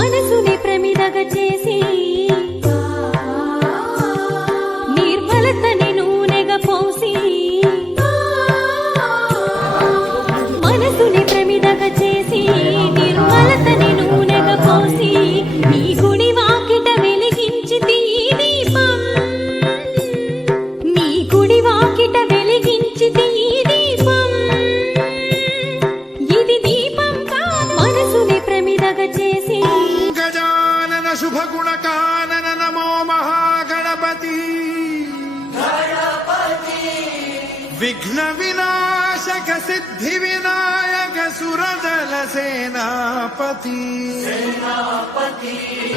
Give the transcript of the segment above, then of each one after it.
మనసుని ప్రమిదగ చేసి నిర్మలతని నూనెగ పోసి మనసుని ప్రమిదగ చేసి నిర్మలతని నూనెగ పోసి నీ గుడి వాకిట వెలిగించితి ఈ దీపం నీ గుడి వాకిట వెలిగించితి ఈ దీపం ఇది దీపం కా మనసుని ప్రమిదగ చేసి గజానన శుభ గుణ కానన నమో మహాగణపతి విఘ్న వినాశక సిద్ధి వినాయక సురదల సేనాపతి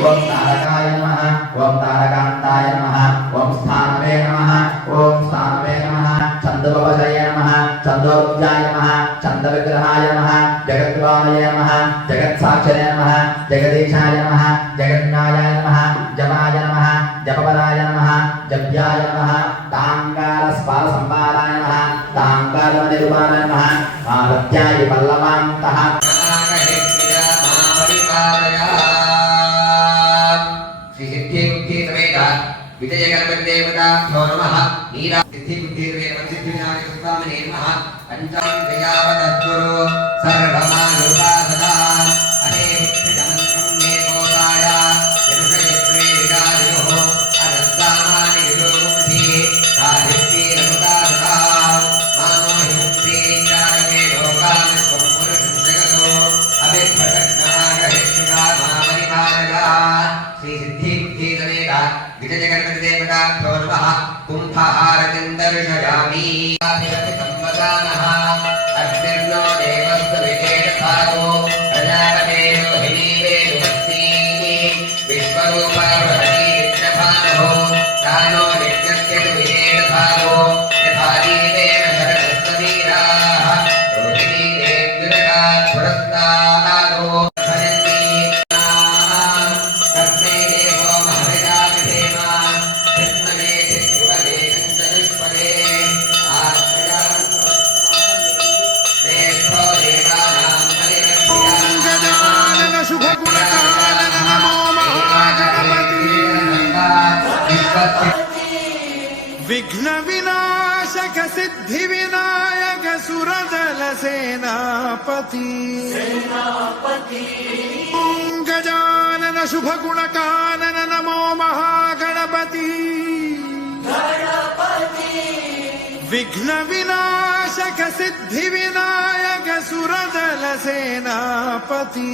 ఓం తారకాయ నమః ఓం తారకాంతాయ నమః ఓం స్థానవే నమః ఓం స్థానవే నమః చందోపజయ నమః చందోర్జాయ నమః చందవిగ్రహాయ నమః జగద్వాలయ నమః జగత్సాక్షరే నమః జగదీశాయ నమః జగన్నాయాయ నమః జపాయ నమః జపపరాయ నమః జప్యాయ నమః తాంగార స్పార సంపాదాయ నమః తాంగార నిరూపాయ నమః ఆరత్యాయ పల్లవాంతః विजय गणपति देवताभ्यो नमः नीला सिद्धि बुद्धि सिद्धि विनायक स्वामिने नमः पंचां दयावतद्गुरु सर्वमानुपासदा अहे मुख्यमन्त्रं मे गोदाय यनुषयत्रे विदायोः अनन्तामानि विदुर्मुखी साहित्ये नमुदासदा मानो हिमुक्ति चारमे लोकामिस्वं पुरुषं जगतो अभिभटकनागहिष्णा मामनिपादया श्री सिद्धि बुद्धि समेता विजय गणपति देवताभ्यो नमः कुम्भहारतिं दर्शयामि संवदानः अग्निर्नो देवस्य विजेतभागो प्रजापते रोहिणी वेदुमस्ति विश्वरूपा बृहती विष्णभानो तानो नित्यस्य विजेतभागो यथादी देव शरदस्तवीराः रोहिणी देवदुरगात् पुरस्तादो विघ्न विनाशक सिद्धि विनायक सुरदल सेनापति गजानन शुभ गुण कानन नमो महागणपति विघ्न विनाशक सिद्धि विनायक सुरदल सेनापति